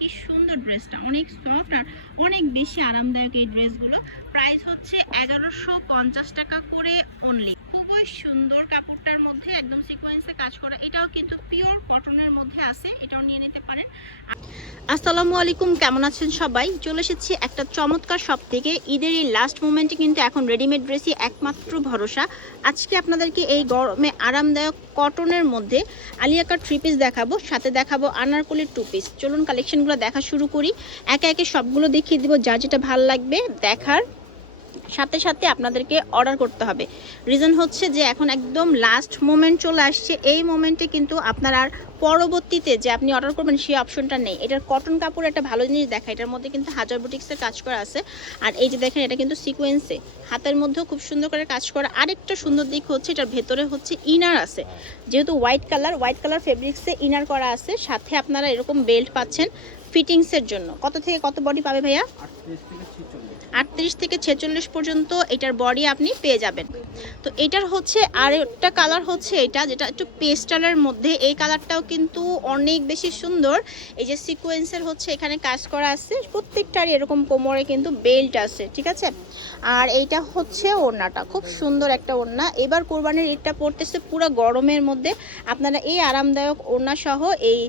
কি সুন্দর ড্রেসটা, অনেক সফট আর অনেক বেশি আরামদায়ক এই ড্রেসগুলো। প্রাইস হচ্ছে এগারোশো টাকা করে অনলি খুবই সুন্দর কাপড়টার মধ্যে একদম সিকোয়েন্সে কাজ করা। এটাও কিন্তু পিওর কটনের মধ্যে আছে, এটাও নিয়ে নিতে পারেন। আসসালামু আলাইকুম, কেমন আছেন সবাই? চলে এসেছি একটা চমৎকার শপ থেকে। ঈদের এই লাস্ট মোমেন্টে কিন্তু এখন রেডিমেড ড্রেসই একমাত্র ভরসা। আজকে আপনাদেরকে এই গরমে আরামদায়ক কটনের মধ্যে আলিয়াকার থ্রি পিস দেখাবো, সাথে দেখাবো আনারকলির টু পিস চলুন কালেকশনগুলো দেখা শুরু করি। একে একে সবগুলো দেখিয়ে দিব, যার যেটা ভালো লাগবে দেখার। সাথে সাথে আপনাদেরকে অর্ডার করতে হবে। রিজন হচ্ছে যে এখন একদম লাস্ট মোমেন্ট চলে আসছে। এই মোমেন্টে কিন্তু আপনার আর পরবর্তীতে যে আপনি অর্ডার করবেন সেই অপশনটা নেই। এটার কটন কাপড় একটা ভালো জিনিস দেখা, এটার মধ্যে কিন্তু হাজার বুটিক্সের কাজ করা আছে। আর এই যে দেখেন, এটা কিন্তু সিকোয়েন্সে হাতের মধ্যেও খুব সুন্দর করে কাজ করা। আরেকটা সুন্দর দিক হচ্ছে, এটার ভেতরে হচ্ছে ইনার আছে। যেহেতু হোয়াইট কালার হোয়াইট কালার ফেব্রিক্সে ইনার করা আছে। সাথে আপনারা এরকম বেল্ট পাচ্ছেন ফিটিংসের জন্য। কত থেকে কত বডি পাবে ভাইয়া? আটত্রিশ থেকে ছিচল্লিশ পর্যন্ত এটার বডি আপনি পেয়ে যাবেন। তো এটার হচ্ছে আর একটা কালার হচ্ছে এটা, যেটা একটু পেস্টালের মধ্যে। এই কালারটাও কিন্তু অনেক বেশি সুন্দর। এই যে সিকোয়েন্সের হচ্ছে, এখানে কাজ করা আছে। প্রত্যেকটারই এরকম কোমরে কিন্তু বেল্ট আছে, ঠিক আছে? আর এইটা হচ্ছে ওড়নাটা, খুব সুন্দর একটা ওড়না। এবার কোরবানির ঈদটা পড়তেছে পুরো গরমের মধ্যে। আপনারা এই আরামদায়ক ওড়না সহ এই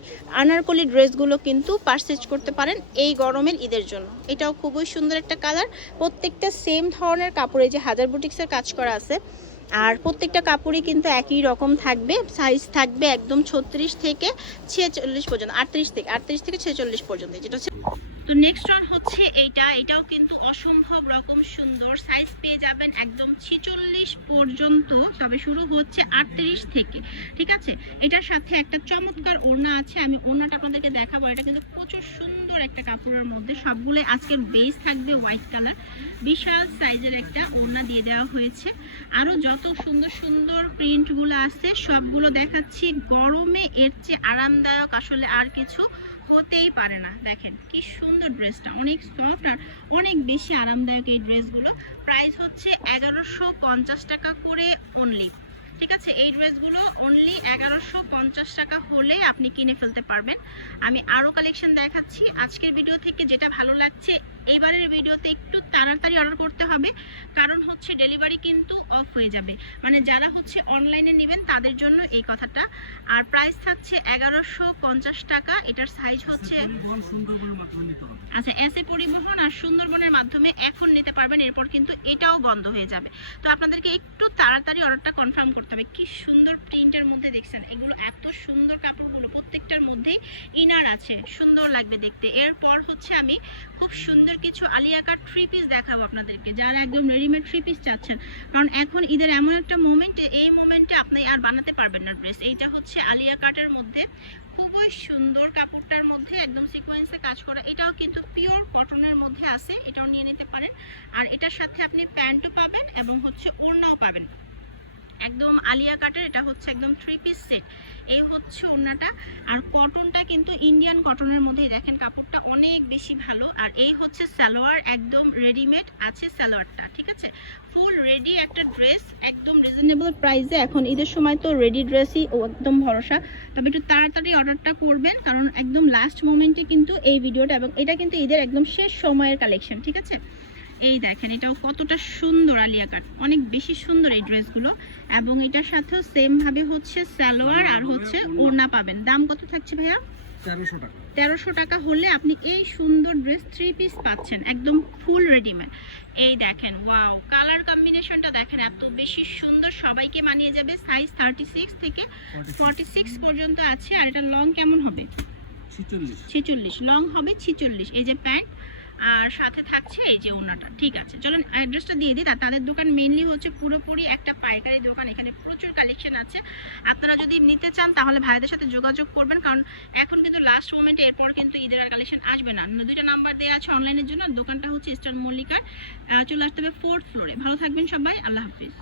আনারকলি ড্রেসগুলো কিন্তু পারচেজ করতে পারেন এই গরমের ঈদের জন্য। এটাও খুবই সুন্দর একটা কালার প্রত্যেকটা সেম ধরনের কাপড়ে যে হাজার বুটিক্সের কাজ করা আছে, আর প্রত্যেকটা কাপড়ই কিন্তু একই রকম থাকবে সাইজ থাকবে একদম ছত্রিশ থেকে ছেচল্লিশ পর্যন্ত, আটত্রিশ থেকে আটত্রিশ থেকে ছেচল্লিশ পর্যন্ত, যেটা হচ্ছে তো নেক্সট ওয়ান হচ্ছে এইটা, এটাও কিন্তু অসম্ভব রকম সুন্দর সাইজ পেয়ে যাবেন একদম ছেচল্লিশ পর্যন্ত, তবে শুরু হচ্ছে আটত্রিশ থেকে, ঠিক আছে? এটার সাথে একটা চমৎকার ওড়না আছে, আমি ওড়নাটা আপনাদেরকে দেখাবো, এটা কিন্তু প্রচুর সুন্দর একটা কাপড়ের মধ্যে সবগুলো আজকের বেস থাকবে হোয়াইট কালার বিশাল সাইজের একটা ওড়না দিয়ে দেওয়া হয়েছে। আরও যত সুন্দর সুন্দর প্রিন্টগুলো আছে, সবগুলো দেখাচ্ছি। গরমে এর চেয়ে আরামদায়ক আসলে আর কিছু হতেই পারে না। দেখেন, কি সুন্দর ড্রেসটা অনেক সফট আর অনেক বেশি আরামদায়ক এই ড্রেসগুলো প্রাইস হচ্ছে এগারোশো টাকা করে অনলি ঠিক আছে? এই ড্রেসগুলো অনলি এগারোশো পঞ্চাশ টাকা হলে আপনি কিনে ফেলতে পারবেন। আমি আরও কালেকশন দেখাচ্ছি। আজকের ভিডিও থেকে যেটা ভালো লাগছে এইবারের ভিডিওতে একটু তাড়াতাড়ি অর্ডার করতে হবে। কারণ হচ্ছে ডেলিভারি কিন্তু অফ হয়ে যাবে। মানে যারা হচ্ছে অনলাইনে নেবেন তাদের জন্য এই কথাটা। আর প্রাইস থাকছে এগারোশো পঞ্চাশ টাকা। এটার সাইজ হচ্ছে মাধ্যমে নিতে হবে। আচ্ছা এসে পরিবহন আর সুন্দরবনের মাধ্যমে এখন নিতে পারবেন। এরপর কিন্তু এটাও বন্ধ হয়ে যাবে। তো আপনাদেরকে একটু তাড়াতাড়ি অর্ডারটা কনফার্ম করতে হবে। কি সুন্দর প্রিন্টের মধ্যে দেখছেন? এগুলো এত সুন্দর কাপড়গুলো প্রত্যেকটার মধ্যেই ইনার আছে। সুন্দর লাগবে দেখতে। এরপর হচ্ছে আমি খুব সুন্দর কিছু আলিয়াকার থ্রি পিস দেখাবো আপনাদেরকে, যারা একদম রেডিমেড থ্রি পিস চাচ্ছেন। কারণ এখন ঈদের এমন একটা মোমেন্টে এই মোমেন্টে আপনি আর বানাতে পারবেন না ড্রেস এইটা হচ্ছে আলিয়া কাটের মধ্যে খুবই সুন্দর কাপড়টার মধ্যে একদম সিকোয়েন্সে কাজ করা। এটাও কিন্তু পিওর কটনের মধ্যে আছে, এটাও নিয়ে নিতে পারেন। আর এটার সাথে আপনি প্যান্টও পাবেন এবং হচ্ছে ওড়নাও পাবেন। একদম আলিয়া কাটের এটা হচ্ছে একদম থ্রি পিস সেট এই হচ্ছে ওড়নাটা। আর কটনটা কিন্তু ইন্ডিয়ান কটনের মধ্যেই দেখেন, কাপড়টা অনেক বেশি ভালো। আর এই হচ্ছে সালোয়ার, একদম রেডিমেড আছে সালোয়ারটা, ঠিক আছে? ফুল রেডি একটা ড্রেস একদম রিজনেবল প্রাইসে এখন ঈদের সময় তো রেডি ড্রেসই একদম ভরসা। তবে একটু তাড়াতাড়ি অর্ডারটা করবেন, কারণ একদম লাস্ট মোমেন্টে কিন্তু এই ভিডিওটা এবং এটা কিন্তু ঈদের একদম শেষ সময়ের কালেকশন ঠিক আছে? এই দেখেন এটাও কতটা সুন্দর আলিয়া কাট অনেক বেশি সুন্দর এই ড্রেসগুলো। এবং এটার সাথেও সেম ভাবে হচ্ছে সালোয়ার আর হচ্ছে ওড়না পাবেন। দাম কত থাকছে ভাইয়া? তেরোশো টাকা। হলে আপনি এই সুন্দর ড্রেস থ্রি পিস পাচ্ছেন একদম ফুল রেডিমেড এই দেখেন ওয়াও কালার কম্বিনেশনটা দেখেন এত বেশি সুন্দর সবাইকে মানিয়ে যাবে। সাইজ থার্টি সিক্স থেকে ফর্টি সিক্স পর্যন্ত আছে। আর এটা লং কেমন হবে? ছিচল্লিশ। লং হবে ছিচল্লিশ। এই যে প্যান্ট আর সাথে থাকছে এই যে ওনাটা। ঠিক আছে, চলুন অ্যাড্রেসটা দিয়ে দিই। তাদের দোকান মেনলি হচ্ছে পুরোপুরি একটা পাইকারি দোকান। এখানে প্রচুর কালেকশন আছে। আপনারা যদি নিতে চান, তাহলে ভাইদের সাথে যোগাযোগ করবেন। কারণ এখন কিন্তু লাস্ট মোমেন্টে এরপর কিন্তু ঈদের আর কালেকশন আসবে না। দুইটা নাম্বার দেওয়া আছে অনলাইনের জন্য। দোকানটা হচ্ছে ইস্টার্ন মল্লিকার চলে আসতে হবে ফোর্থ ফ্লোরে ভালো থাকবেন সবাই। আল্লাহ হাফিজ।